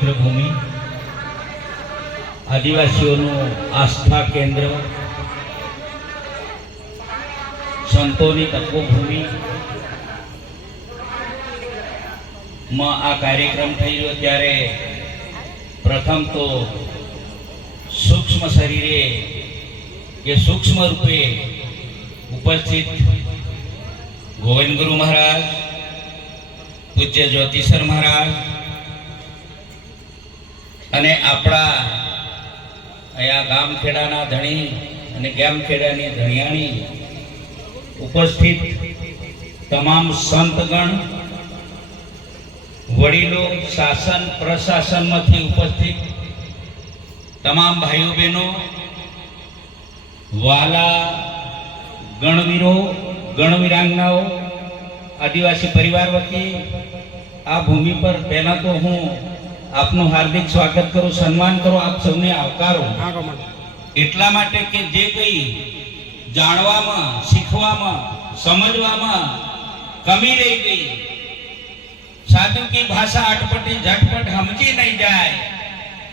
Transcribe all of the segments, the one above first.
પવિત્ર ભૂમિ, આદિવાસીઓનું આસ્થા કેન્દ્ર, સંતોની તપોભૂમિ માં આ કાર્યક્રમ થઈ રહ્યો ત્યારે પ્રથમ તો સૂક્ષ્મ શરીરે કે સૂક્ષ્મ રૂપે ઉપસ્થિત ગોવિંદ ગુરુ મહારાજ, પૂજ્ય જ્યોતિસર મહારાજ અને આપણા અહીંયા ગામખેડાના ધણી અને ગામખેડાની ધણિયાણી, ઉપસ્થિત તમામ સંતગણ, વડીલો, શાસન પ્રશાસનમાંથી ઉપસ્થિત તમામ ભાઈઓ બહેનો, વાલા ગણવીરો, ગણવીરાંગનાઓ, આદિવાસી પરિવાર વતી આ ભૂમિ પર પહેલા તો હું આપનું હાર્દિક સ્વાગત કરું, સન્માન કરું, આપ સૌને આવકારું. એટલા માટે કે જે કંઈ જાણવામાં, શીખવામાં, સમજવામાં કમી રહી ગઈ, साधु की भाषा अटपटी झटपट समझी नहीं जाए,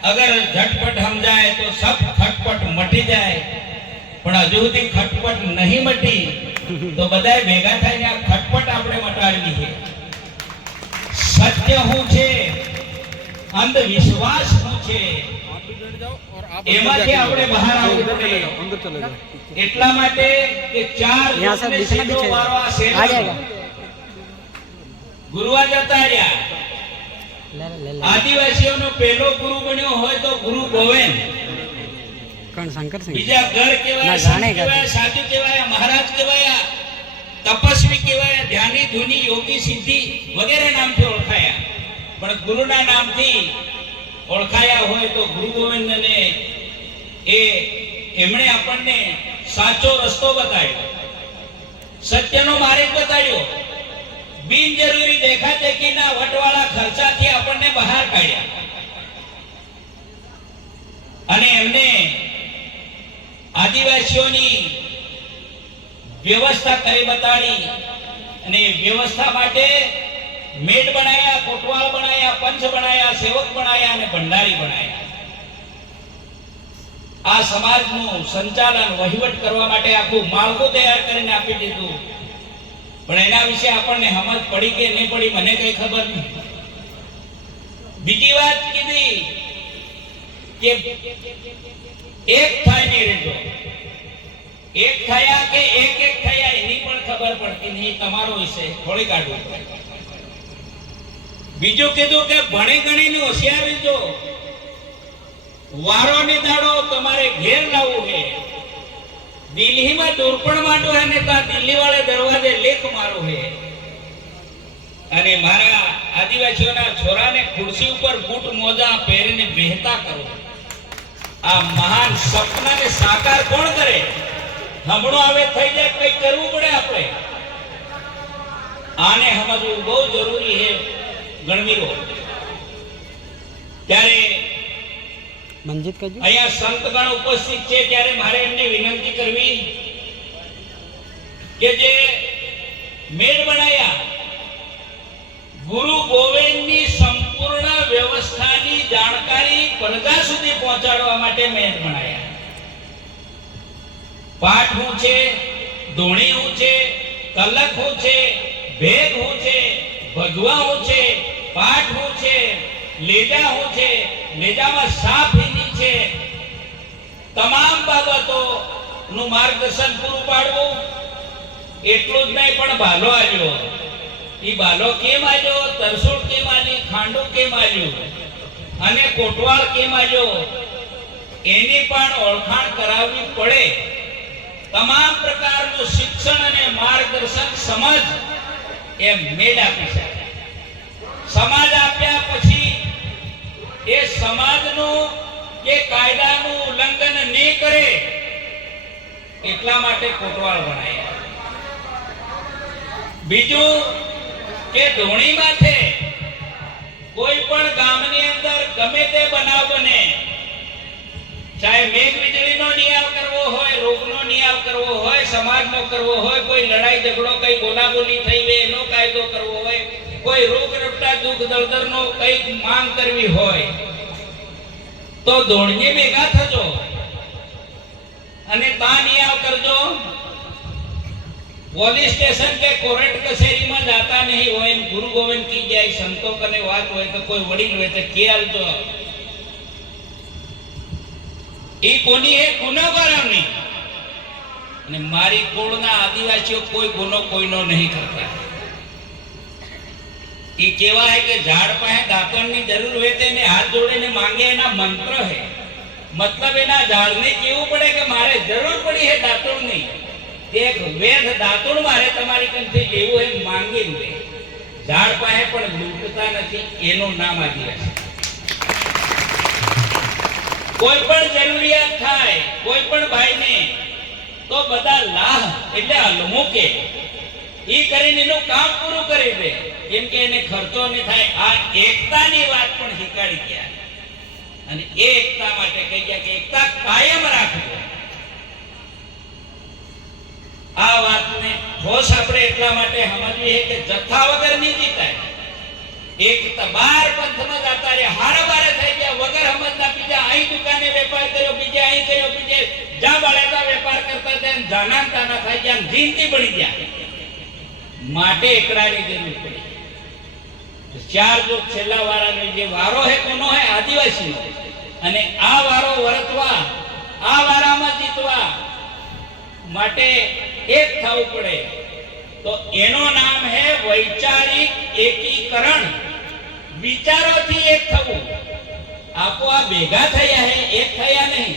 अगर झटपट हम जाए तो सब खटपट मटी जाए, पण हजू सुधी खटपट नहीं मटी तो बधाए भेगा थईने आ खटपट आपणे मटाडवी छे. सत्य हूँ छे, अंधविश्वास हूँ छे, एमांथी आपणे बहार आववुं पड़े. એટલા માટે કે ચાર સીધો વારો આ સેવાનો ગુરુવા જતા રહ્યા. આદિવાસીઓનો પહેલો ગુરુ બન્યો હોય તો ગુરુ ગોવિંદ. બીજા ગઢ કહેવાય, સાધુ કહેવાય, મહારાજ કહેવાય, તપસ્વી કહેવાય, ધ્યાની, ધુની, યોગી, સિદ્ધિ વગેરે નામથી ઓળખાયા. પણ ગુરુના નામથી ઓળખાયા હોય તો ગુરુ ગોવિંદને એમણે આપણને સાચો રસ્તો બતાવ્યો, સત્યનો માર્ગ બતાવ્યો. બિનજરૂરી દેખાદેખીના વટવાળા ખર્ચાથી આપણને બહાર કાઢ્યા અને એમને આદિવાસીઓની વ્યવસ્થા કરી બતાડી અને વ્યવસ્થા માટે મેટ બનાવ્યા, કોટવાળ બનાવ્યા, પંચ બનાવ્યા, સેવક બનાવ્યા અને ભંડારી બનાવ્યા. આ સમાજનું સંચાલન, વહીવટ કરવા માટે આખું માળખું તૈયાર કરીને આપી દીધું. પણ એના વિશે આપણને સમજ પડી કે નહીં પડી મને કઈ ખબર નહીં. બીજી વાત કીધી કે એક થાય નહીં રહેજો, એક થયા કે એક થયા એની પણ ખબર પડતી નહીં, તમારો વિષય થોડી કાઢવું પડે. બીજું કીધું કે ભણી ગણીને હોશિયાર રહેજો, વારો ને દાડો તમારે ઘેર લાવવું છે. દિલ્હીમાં દોરપણ માંડો હે ને તા દિલ્હી વાળે દરવાજે લેખ મારો હે. અને મારા આદિવાસીઓના છોરાને ખુરશી ઉપર બૂટ મોજા પહેરીને બેહતા કરો. આ મહાન સપનાને સાકાર કોણ કરે? હમણો આવે થઈ જાય, કઈ કરવું પડે આપણે. આને સમજવું બહુ જરૂરી છે ગણવીરો. ત્યારે અહીંયા સંતગણ ઉપસ્થિત છે ત્યારે મારે એમને વિનંતી કરવી કે જે મેળ બનાયા ગુરુ ગોવિંદની સંપૂર્ણ વ્યવસ્થાની જાણકારી પ્રજા સુધી પહોંચાડવા માટે મેળ બનાયા. પાઠ શું છે, ધોણી શું છે, કલક શું છે, ભેગ શું છે, ભગવા શું છે, પાઠ શું છે, લેજા શું છે, લેજામાં સાપ છે, તમામ બાબતો નું માર્ગદર્શન પૂરું પાડવું. એટલું જ નહીં પણ ભાલો આવ્યો, એ ભાલો કેમ આવ્યો, તરસોડ કેમ આવી, ખાંડો કેમ આવ્યું અને કોટવાળ કેમ આવ્યો એની પણ ઓળખાણ કરાવવી પડે. તમામ પ્રકારનું શિક્ષણ અને માર્ગદર્શન સમજ એ મેળ આપી શકે. સમાજ આપ્યા પછી એ સમાજનું કે કાયદાનું ઉલ્લંઘન નહીં કરે એટલા માટે કોટવાળ બનાવ્યા. બીજું કે ધોણીમાં છે કોઈ પણ ગામની અંદર ગમે તે બનાવ બને, ચાહે મેઘ વીજળીનો નિયાવ કરવો હોય, રોગનો નિયાવ કરવો હોય, સમાજનો કરવો હોય, કોઈ લડાઈ ઝઘડો, કઈ બોલાબોલી થઈ હોય એનો કાયદો કરવો હોય, કોઈ રોગ રપટા દુઃખ દળદરનો કઈ માંગ કરવી હોય તો દોડને ભેગા થજો અને બા નિયાવ કરજો. પોલીસ સ્ટેશન કે કોર્ટ કચેરીમાં જાતા નહીં હોય. ગુરુ ગોવિંદ કી જય. સંતો કને વાત હોય તો કોઈ વડીલ હોય તો કે આવજો. એ કોની હે ગુનેગારોની. અને મારી કુળના આદિવાસીઓ કોઈ ગુનો કોઈનો નહીં કરતા. એ કેવા હે કે ઝાડ પાસે દાંતણની જરૂર હોય તેને હાથ જોડીને માંગે એના મંત્ર હે. મતલબ એના ઝાડને કેવું પડે કે મારે જરૂર પડી હે દાંતણની. એક વેદ દાંતણ મારે તમારી કંઠી લેવું હે માંગી લે. ઝાડ પાસે પણ લૂંટતા નથી. એનું નામ આદિવાસી. કોઈ પણ જરૂરિયાત થાય કોઈ પણ ભાઈને તો બધા લાહ એટલે હલમુકે ઈ કરીને એનું કામ પૂરું કરી દે. કેમ કે એને ખર્ચો નહીં થાય. આ એકતાની વાત પણ શીખવાડી ગયા અને એ એકતા માટે કહી ગયા કે એકતા કાયમ રાખજો. આ વાતને ઠોસ આપણે એટલા માટે સમજવી છે કે જથ્થા વગર નહીં જીતાય. એક બાર પંથમાં જતા રે હારા બારે થઈ ગયા વગર સમજના. બીજા અહીં દુકાને વેપાર કર્યો, બીજે અહીં કર્યો, બીજે જ્યાં બાળેતા વેપાર કરતા ત્યાં જાના તાના થઈ ગયા, જિંદગી બની ગયા. માટે એકડાની જરૂર પડી. ચાર જો છેલ્લા વારાનો જે વારો હે કોનો હે આદિવાસીનો. અને આ વારો વર્તવા આ વારામાં જીતવા માટે એક થવું પડે. તો એનો નામ હે વૈચારિક એકીકરણ. વિચારોથી એક થવું. આપો આ ભેગા થયા હે, એક થયા નહીં.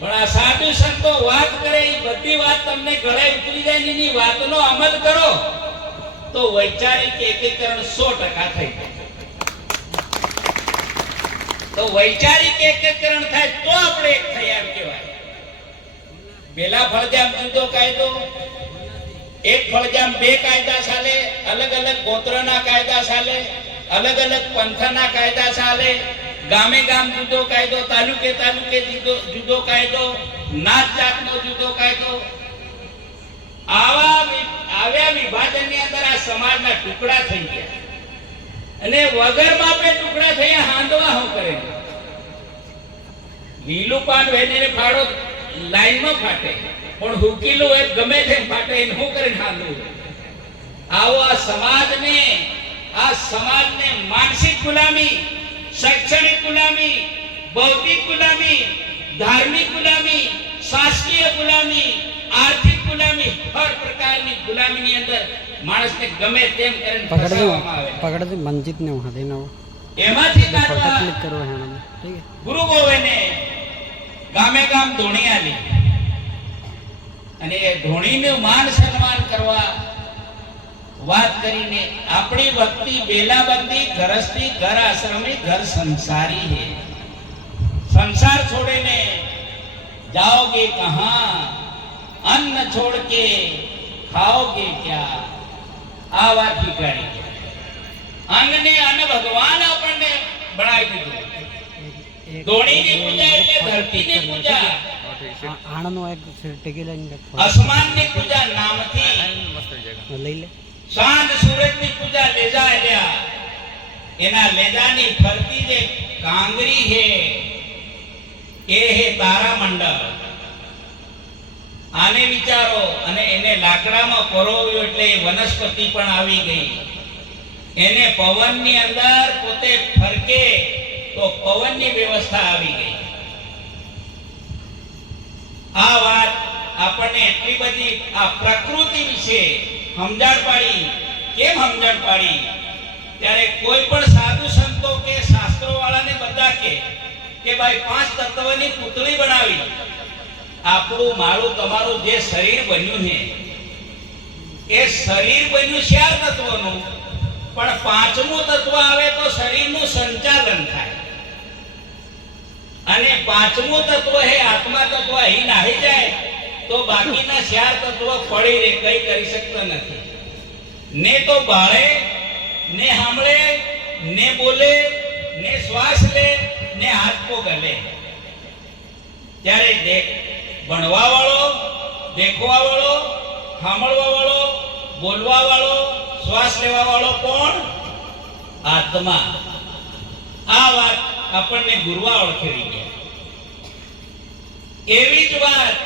પણ આ સાધુ સંતો વાત કરે એ બધી વાત તમને ગળે ઉતરી જાય. એની વાતનો અમલ કરો તો વૈચારિક એકીકરણ 100% થઈ જાય. તો વૈચારિક એકીકરણ થાય તો આપણે એક થયા એમ કહેવાય. પેલા ફળજામ જુદો કાયદો, એક ફળજામ બે કાયદા ચાલે, અલગ અલગ ગોત્રના કાયદા ચાલે, અલગ અલગ પંથના કાયદા ચાલે, ગામે ગામ જુદો કાયદો, તાલુકે તાલુકે જુદો કાયદો, નાત જાતનો જુદો કાયદો. આવ્યા વિભાજનની અંદર આ સમાજના ટુકડા થઈ ગયા અને વગર માપે ટુકડા થયા. હાંદવા શું કરે? લીલું પાન વેચીને ફાડો લાઈનમાં ફાટે, પણ હુકીલું હોય ગમે તેમ ફાટે. એને શું કરીને હાંદવું? આવો આ સમાજને માનસિક ગુલામી, શૈક્ષણિક ગુલામી, બૌદ્ધિક ગુલામી, ધાર્મિક ગુલામી, શાસકીય ગુલામી, આર્થિક ગુલામી, હર પ્રકારની ગુલામીની અંદર માણસને ગમે તેમ કરીને ફસાવવામાં આવે. પકડ દે મંજીત ને વહાં દેના એમાંથી કાઢવા ક્લિક કરો હેણા. ઠીક હે. ગુરુ ગોવિંદે ગામે ગામ ધોણી આલી અને એ ધોણીનું માન સન્માન કરવા વાત કરીને આપણી ભક્તિ બેલાબંધી ઘરસ્થી ઘર આશ્રમી ઘર સંસારી है. संसार छोड़ने जाओगे कहां, अन्न छोड़ के खाओगे क्या. આ વાત શીખવાડી. અન્ન ને અન્ન ભગવાન આપણને બનાવી દીધું. ધોણીની પૂજા એટલે ધરતીની પૂજા, આણનો એક ટેકેલાની આસમાનની પૂજા નામથી લઈ લે. ચાંદ સૂરજની પૂજા લેજા એલ્યા. એના લેજાની ફરતી જે કાંગરી હે એ હે તારામંડળ. આને વિચારો અને એને લાકડામાં પરોવ્યો એટલે વનસ્પતિ પણ આવી ગઈ. એને પવનની અંદર પોતે ફરકે તો પવનની વ્યવસ્થા આવી ગઈ. આ વાત આપણને એટલી બધી આ પ્રકૃતિ વિશે સમજણ પાડી. કેમ સમજણ પાડી? ત્યારે કોઈ પણ સાધુ સંતો કે શાસ્ત્રો વાળાને બધા કે ભાઈ 5 તત્વની પુતળી બનાવી. આપણું મારું તમારું જે શરીર બન્યું છે એ શરીર બન્યું 4 તત્વનું, પણ 5મું તત્વ આવે તો શરીરનું સંચાલન થાય. અને 5મું તત્વ હે આત્મા તત્વ અહીં નાહી જાય તો બાકીના 4 તત્વ પડી રહે, કઈ કરી શકતા નથી. ને તો બાળે, ને સાંભળે, ને બોલે, ને શ્વાસ લે, ને હાથ પગ હલે. ત્યારે ભણવા વાળો, દેખવા વાળો, સાંભળવા વાળો, બોલવા વાળો, શ્વાસ લેવા વાળો કોણ? આત્મા. આ વાત આપણને ગુરવા ઓળખી ગયા. એવી જ વાત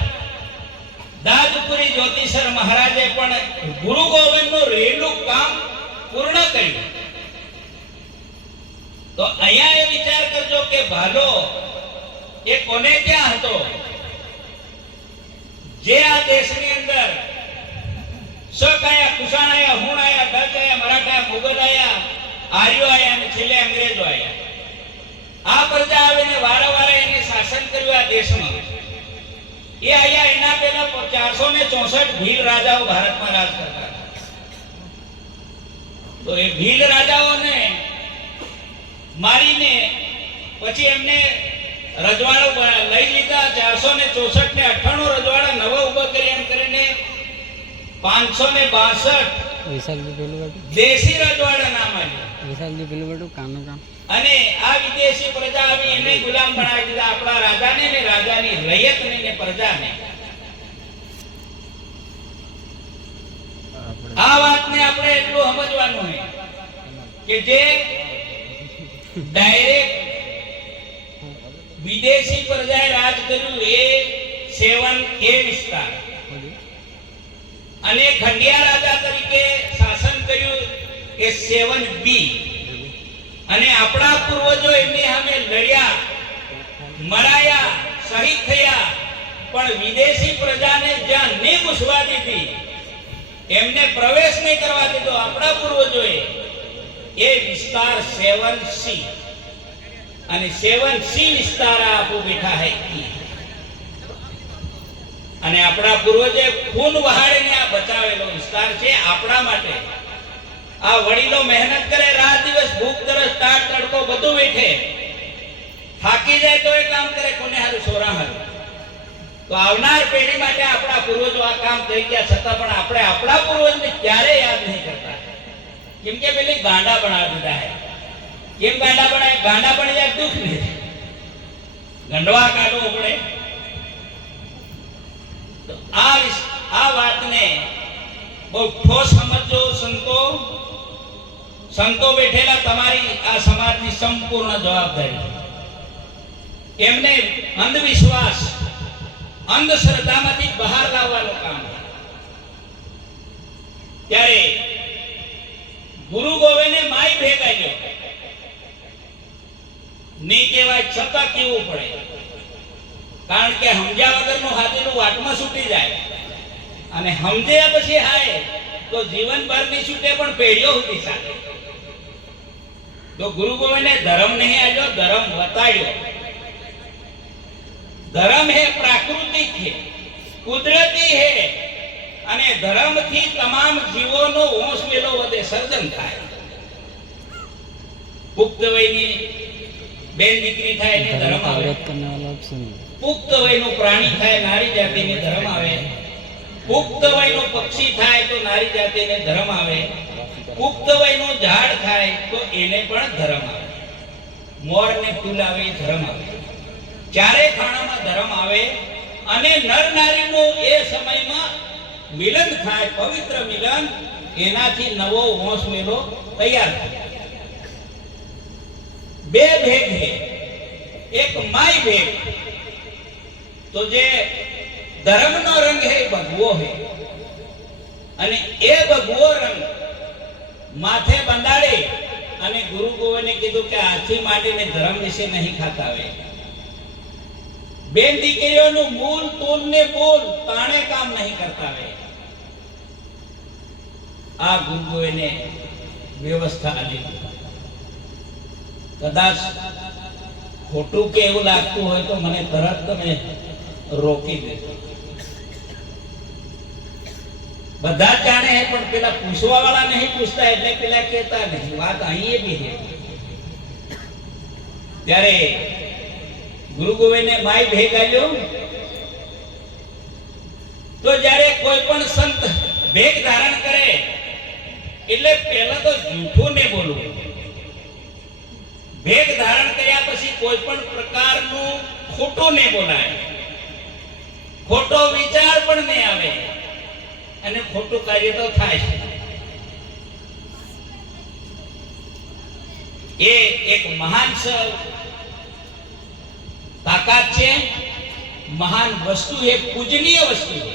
દાદપુરી જ્યોતિષર મહારાજે પણ ગુરુ ગોવિંદનું રહેલું કામ પૂર્ણ કર્યું. તો અહીંયા એ વિચાર કરજો કે ભાલો એ કોને ત્યાં હતો? જે આ દેશની અંદર શક આયા, કુષાણ આયા, હુણ આયા, ડચ આયા, મરાઠા આયા, મુગલ આયા, આર્યો આયા અને છેલ્લે અંગ્રેજો આયા. આ પ્રજા આવીને વારંવાર એને શાસન કર્યું આ દેશમાં. એ આયા એના પહેલા 464 ભીલ રાજાઓ ભારતમાં રાજ કરતા હતા. તો એ ભીલ રાજાઓને મારીને પછી એમને રજવાડો લઈ લીધા. 464 ને 98 રજવાડા નવા ઉભા કરી એમ કરીને 562 વિશાલજી પેલું બેઠું દેશી રજવાડા નામ આવ્યા. વિશાલજી પેલું બેઠું કાનું કામ. અને આ વિદેશી પ્રજા આવી એને ગુલામ બનાવી દીધા, આપણા રાજાને ને રાજાની રૈયતને ને પ્રજાને. આ વાતને આપણે એટલું સમજવાનું છે કે જે ડાયરેક્ટ વિદેશી પ્રજાએ રાજ કર્યું એ 7A વિસ્તાર, અને ખંડિયા રાજા તરીકે શાસન કર્યું એ 7B. અને આપણા પૂર્વજો એમની સામે લડ્યા, મરાયા, શહીદ થયા, પણ વિદેશી પ્રજાને જ્યાં નહીં ઘૂસવા દીધી, એમને પ્રવેશ નહીં કરવા દીધો આપણા પૂર્વજોએ, એ વિસ્તાર 7C. અને 7C વિસ્તાર આપો બેઠા હૈ. અને આપણા પૂર્વજે ખૂન વહાડીને આ બચાવેલો વિસ્તાર છે આપણા માટે. આ વડીલો મહેનત કરે, રાત દિવસ, ભૂખ તરસ, તાટ તડકો બધું વેઠે, થાકી જાય તો એ કામ કરે, કોને હારું? સોરા હારું. તો આવનાર પેઢી માટે આપણા પૂર્વજો આ કામ કરી ગયા, છતાં પણ આપણે આપણા પૂર્વજને ક્યારે યાદ નહીં કરતા. કેમ કે પેલી ગાંડા બનાવી દીધા હે. કેમ ગાંડા બનાવે? ગાંડા બની જાય દુઃખ નહીં, ગંડવા કાઢવો પડે. તો આ વાતને બહુ ઠોસ સમજો સંતો બેઠેલા. તમારી આ સમાજની સંપૂર્ણ જવાબદારી. એમને અંધવિશ્વાસ, અંધશ્રદ્ધામાંથી બહાર લાવવાનું કામ. ત્યારે ગુરુ ગોવિંદે માય ભેગાયો નહીં કહેવાય, છતાં કેવું પડે. કારણ કે સમજ્યા વગરનું હાથીનું વાટમાં છૂટી જાય, અને સમજ્યા પછી હાય તો જીવનભર ની છૂટે, પણ પેઢીઓ સુધી સાથે. તો ગુરુ ગોવિંદે ધર્મ નહીં આપ્યો, ધર્મ બતાવ્યો. ધર્મ હે પ્રાકૃતિક હે, કુદરતી હે, અને ધર્મથી તમામ જીવોનો વંશ વેલો વધે, સર્જન થાય. પુખ્ત વયની બેન દીકરી થાય એને ધર્મ આવે, પુખ્ત વયનું પ્રાણી થાય નારી જાતિને ધર્મ આવે, પુખ્ત વયનું પક્ષી થાય તો નારી જાતિને ધર્મ આવે, પુખ્ત વયનું ઝાડ થાય તો એને પણ ધર્મ આવે, મોરને ફૂલ આવે ધર્મ આવે. ચારે ખાણામાં ધર્મ આવે. અને નર નારીનું એ સમયમાં મિલન થાય, પવિત્ર મિલન, એનાથી નવો વંશ વેલો તૈયાર થાય. બે ભેગ હે, એક માય ભેગ. તો જે ધર્મનો રંગ હે ભગવો હે, અને એ ભગવો રંગ માથે બંધાડે. અને ગુરુ ગોવિંદે કીધું કે હાથી માટીને ધર્મ વિશે નહીં ખાતા આવે. બેન દીકરીઓનું મૂલ તૂલ ને બોલ તાણે કામ નહીં કરતા આવે. આ ગુરુ ગોવિંદે વ્યવસ્થા આલી. કદાચ ખોટું કે એવું લાગતું હોય તો મને તરત તમે રોકી દેજો. બધા જ જાણે હે, પણ પેલા પૂછવા વાળા નહીં પૂછતા, એટલે પેલા કહેતા નહીં. વાત અહીં બી છે. ત્યારે ગુરુ ગોવિંદે માય ભેગાયો. તો જ્યારે કોઈ પણ સંત ભેગ ધારણ કરે એટલે પહેલા તો જૂઠું ને બોલવું. ભેગ ધારણ કર્યા પછી કોઈ પણ પ્રકારનું ખોટું ને બોલાય, ખોટો વિચાર પણ નહીં આવે, અને ખોટું કાર્ય તો થાય છે. એ એક મહાન તાકાત છે, મહાન વસ્તુ છે, પૂજનીય વસ્તુ છે,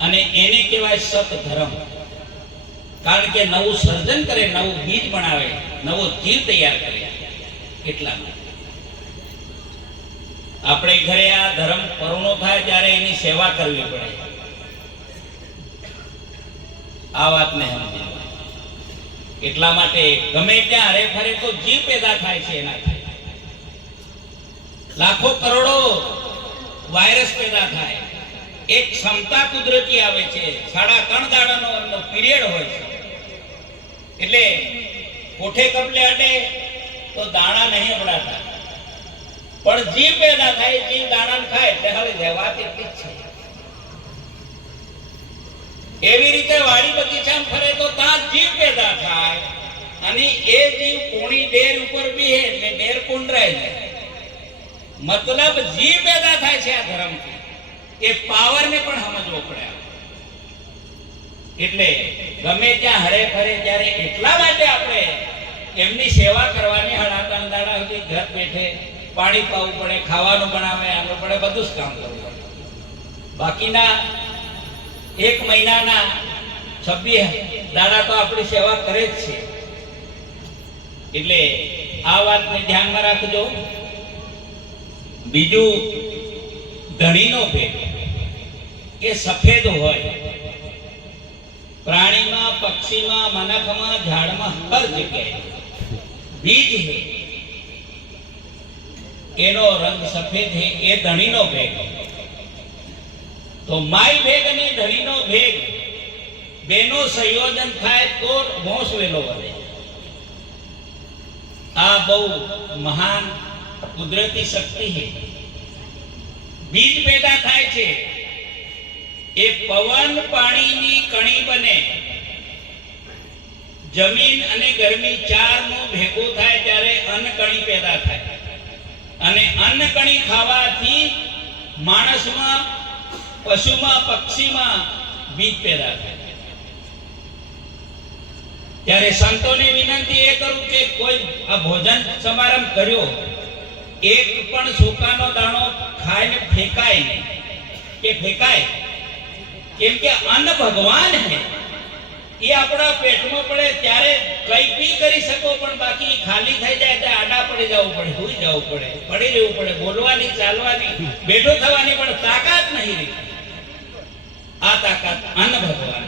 અને એને કહેવાય સત ધર્મ. કારણ કે નવું સર્જન કરે, નવું બીજ બનાવે, નવો જીવ તૈયાર કરે. એટલા માટે આપણે ઘરે આ ધર્મ પરોણો થાય ત્યારે એની સેવા કરવી પડે. આ વાતને સમજી. એટલા માટે ગમે ત્યાં હરે ફરે તો જીવ પેદા થાય છે. એનાથી લાખો કરોડો વાયરસ પેદા થાય. એક ક્ષમતા કુદરતી આવે છે. 3.5 દાડાનો પીરિયડ હોય છે. એટલે કોઠે કપલે અડે તો દાણા નહીં અપડાતા, પણ જીવ પેદા થાય. જીવ દાણા ખાય એટલે હવે વાત એટલી જ છે. એવી રીતે વાડી બગીચામાં ફરે તો ત્યાં જીવ પેદા થાય, અને એ જીવ કોણી ડેર ઉપર બી એટલે ડેર કુંડરાય જાય. મતલબ જીવ પેદા થાય છે આ ધર્મથી. એ પાવરને પણ સમજવો પડે. એટલે ગમે ત્યાં હરે ફરે ત્યારે એટલા માટે આપણે એમની સેવા કરવાની. 3.5 દાડા સુધી ઘર બેઠે પાણી પાવું પડે, ખાવાનું બનાવે આનું પડે, બધું જ કામ કરવું પડે. બાકીના 1 મહિનાના 26 દાડા તો આપણી સેવા કરે જ છે. એટલે આ વાતને ધ્યાનમાં રાખજો. બીજું, ધણીનો ભેગ એ સફેદ હોય. પ્રાણીમાં, પક્ષીમાં, મનખમાં, ઝાડમાં હર જગ્યાએ બીજ છે, એનો રંગ સફેદ છે. એ ધણીનો ભેગ. તો માય ભેગ અને ધણીનો ભેગ બેનો સંયોજન થાય તો મોસ વેલો વધે. આ બહુ મહાન કુદરતી શક્તિ છે. બીજ પેદા થાય છે. એ પવન પાણીની કણી બને. જમીન અને ગરમી ચારનું ભેગું થાય ત્યારે અન્ન કણી પેદા થાય. અને અન્ન કણી ખાવાથી માણસમાં, પશુમાં, પક્ષીમાં બીજ પેદા થાય. ત્યારે સંતોને વિનંતી એ કરું કે કોઈ આ ભોજન સમારંભ કર્યો, એક પણ સૂકાનો દાણો ખાઈને ફેંકાય નહીં. કે ફેંકાય કેમ કે અન્ન ભગવાન હે. એ આપણા પેટમાં પડે ત્યારે કઈ બી કરી શકો, પણ બાકી ખાલી થઈ જાય ત્યારે આડા પડી જવું પડે, સુઈ જવું પડે, પડી રહેવું પડે. બોલવાની, ચાલવાની, બેઠો થવાની પણ તાકાત નહીં રહી. આ તાકાત અન્ન ભગવાન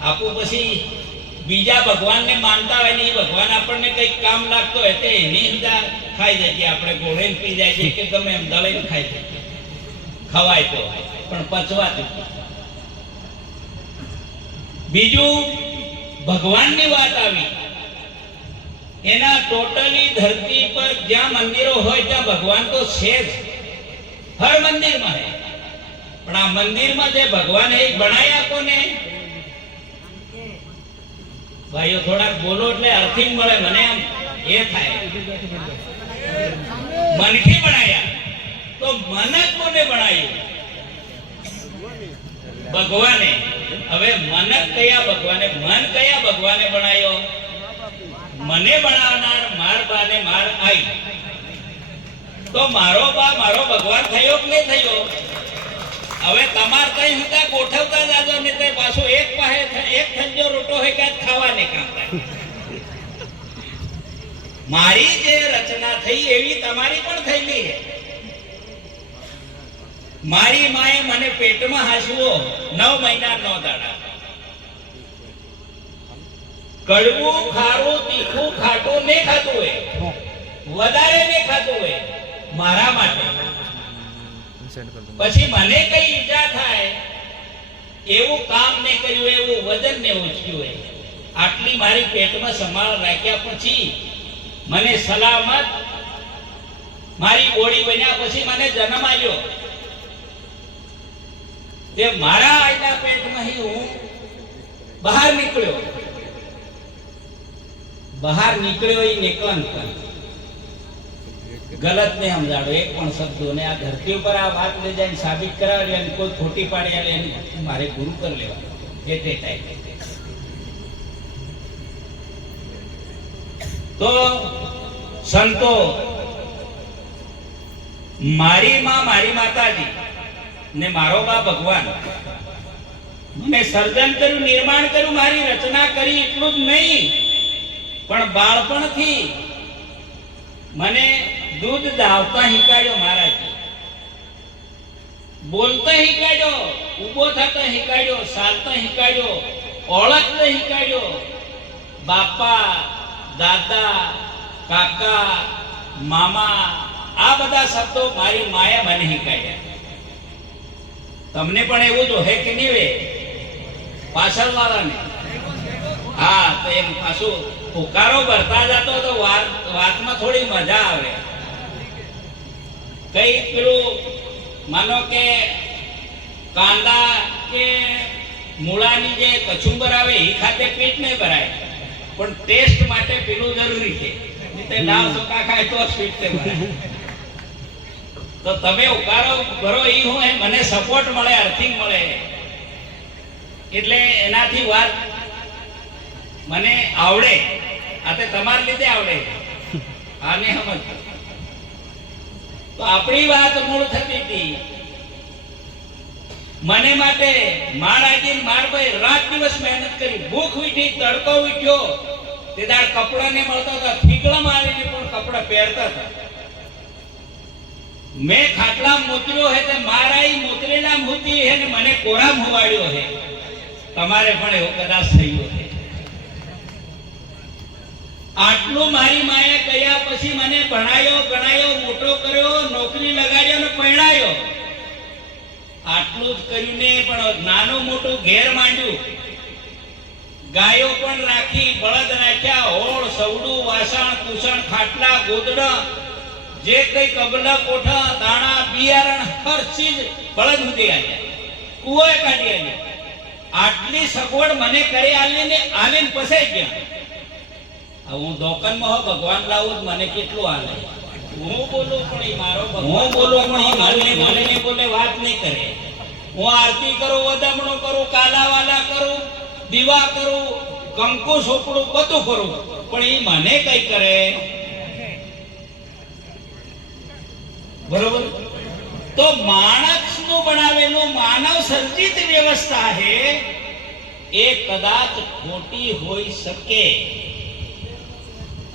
આપું. પછી બીજા ભગવાનને માનતા હોય ને એ ભગવાન આપણને કઈક કામ લાગતો હોય તો એની અંદર ખાઈ જાય. આપણે ગોળીને પી જાય છે કે ગમે એમ દળીને ખાઈ જાય, ખવાય તો પણ પચવાતું. બીજું, ભગવાનની વાત આવી. એના ટોટલી ધરતી પર જ્યાં મંદિરો હોય ત્યાં ભગવાન તો છે જ, હર મંદિરમાં હે. પણ આ મંદિરમાં જે ભગવાન એ બનાયા કોને? ભાઈઓ થોડાક બોલો એટલે અર્થિંગ મળે. મને આમ એ થાય. મનથી બનાયા. તો મનક કોને બનાવ્યું? ભગવાને. હવે મનક કયા ભગવાને, મન કયા ભગવાને બનાવ્યો? મને બનાવનાર માર બાને માર આઈ. તો મારો બા મારો ભગવાન થયો કે નહીં થયો? હવે તમાર કઈ હતા ગોઠવતા જાજો ને તે પાછો એક પાસે એક થંજો રોટો હોય કે ખાવાને કામ થાય. મારી જે રચના થઈ એવી તમારી પણ થયેલી છે. મારી માએ મને પેટમાં હાસવો 9 મહિના 9 દાડા. કડવું, ખારું, તીખું, ખાટું ને ખાતું હોય, વધારે ને ખાતું હોય મારા માટે. પછી મને કઈ ઈજા થાય એવું કામ ને કર્યું, એવું વજન ને ઉચક્યું હોય, આટલી મારી પેટમાં સંભાળ રાખ્યા પછી મને સલામત મારી બોડી બન્યા પછી મને જન્મ આવ્યો. તે મારા આયના પેટમાંથી હું બહાર નીકળ્યો. બહાર નીકળ્યો એ નિકલન ગલત ને સમજાડો એક પણ શબ્દો ને. આ ધરતી ઉપર આ વાત લઈ જાય સાબિત કરાવી અને કોઈ ખોટી પાડી આલે એને મારે ગુરુ કરી લેવા. એ તે ટાઈમ તો સંતો, મારી માં મારી માતાજી ને મારો બા ભગવાન મને સર્જન કર્યું, નિર્માણ કર્યું, મારી રચના કરી, એટલું જ નહીં પણ બાળપણથી મને દૂધ દાવતા શીખવાડ્યો, મહારાજ બોલતા શીખવાડ્યો, ઊભો થતા શીખવાડ્યો, ચાલતા શીખવાડ્યો, ઓળખતા શીખવાડ્યો. બાપા, દાદા, કાકા, મામા, આ બધા શબ્દો મારી માએ મને શીખવાડ્યા. તમને પણ એવું તો હે કે નહીં વે પાછળ વાળાને? હા, તો એમ પાછું પુકારો ભરતા જતો તો વાતમાં થોડી મજા આવે. કઈ પેલું માનો કે કાંદા કે મૂળાની જે કચુંબર આવે એ ખાતે પેટ નહીં ભરાય, પણ ટેસ્ટ માટે પેલું જરૂરી છે. દાળ ચોખા ખાય તો પેટ ભરાય. તો તમે ઉકારો ભરો એ હું મને સપોર્ટ મળે, અર્થિંગ મળે, એટલે એનાથી વાત મને આવડે. આ તે તમારા લીધે આવડે, આને સમજ. તો આપણી વાત મૂળ થતી હતી. મને માટે મારાજી મારભાઈ રાત દિવસ મહેનત કરી, ભૂખ વીઠી, તડકો વીઠ્યો, તે દાડ કપડા ને મળતા હતા, થીગડા મારીને પણ કપડા પહેરતા હતા. મેં ખાટલા મૂતર્યો હે તે મારા મૂતરેલા મૂતી હે ને મને કોરામ હોવાડ્યો હે. તમારે પણ એવું કદાચ થયું છે. આટલું મારી માએ કહ્યા પછી મને ભણાયો, ગણાયો, મોટો કર્યો, નોકરી લગાડ્યો ને પરણાયો. આટલું જ કર્યું ને પણ નાનું મોટું ઘેર માંડ્યું, ગાયો પણ રાખી, બળદ રાખ્યા, હોળ, સવડું, વાસણ, કુસણ, ખાટલા, ગોદડા, જે કઈ કબલા, કોઠા, દાણા, બિયારણ, હર ચીજ બળદ સુધી આવ્યા, કુવાએ કાઢી આવ્યા. આટલી સગવડ મને કરી આલીને આલીને પસાઈ ગયા. હું દોકનમાં હો ભગવાન લાવું મને કેટલું હાલે. હું બોલું પણ એ મારો, હું બોલું પણ એ મને બોલે વાત નહીં કરે. હું આરતી કરું, વધામણો કરું, કાલાવાલા કરું, દીવા કરું, કંકુ સોપડું, બધું કરું, પણ એ મને કઈ કરે. બરોબર? તો માણસનું બનાવેલું માનવ સર્જિત વ્યવસ્થા છે એ કદાચ ખોટી હોઈ શકે,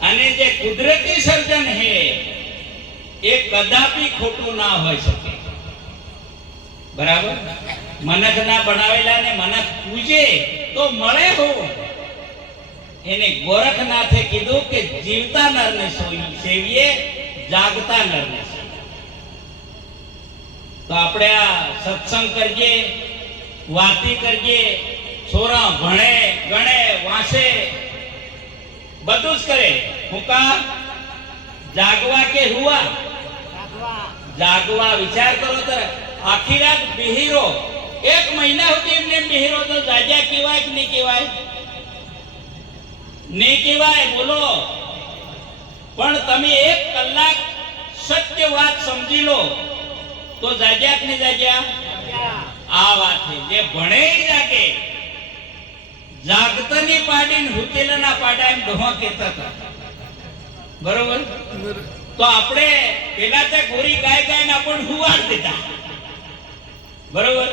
અને જે કુદરતી સર્જન છે એ કદાપી ખોટું ના હોઈ શકે. બરાબર? મનખના બનાવેલા ને મનખ પૂજે તો મળે. હો એને ગોરખનાથે કીધું કે જીવતા નરને સેવીએ, જાગતા નરને. તો આપણે આ સત્સંગ કરીએ, વાતી કરીએ, છોરા ભણે, ગણે, વાંચે, બધું જ કરે. હું કા જાગવા કે હુવા? જાગવા. વિચાર કરો તો આખી રાત બિહીરો, 1 મહિના સુધી એમને બિહીરો, તો જાગ્યા કહેવાય કે નહીં કહેવાય? નહીં કહેવાય. બોલો. પણ તમે 1 કલાક સત્ય વાત સમજી લો તો જાગ્યા કે નહીં જાગ્યા? આ વાત છે. જે ભણે જાગે, જાગતની પાડીને હુકેલાના પાડા એમ ડોહા કહેતા હતા. બરોબર? તો આપણે પેલા તે ગોરી ગાય ગાયને આપણને હુવાડ દેતા. બરોબર?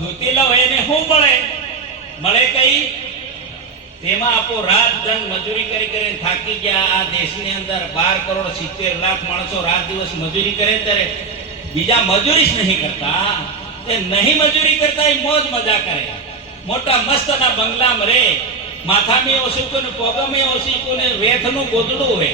હુકેલા હોય એને શું મળે? મળે કઈ? તેમાં આપો રાત દન મજૂરી કરી કરીને થાકી ગયા. આ દેશની અંદર 12 કરોડ 70 લાખ માણસો રાત દિવસ મજૂરી કરે, ત્યારે બીજા મજૂરી જ નહીં કરતા. તે નહીં મજૂરી કરતા એ મોજ મજા કરે, મોટા મસ્તના બંગલામાં રે, માથામાં ઓછી કોને, પગમાં ઓછી કોને, વેથનું ગોદડું હોય,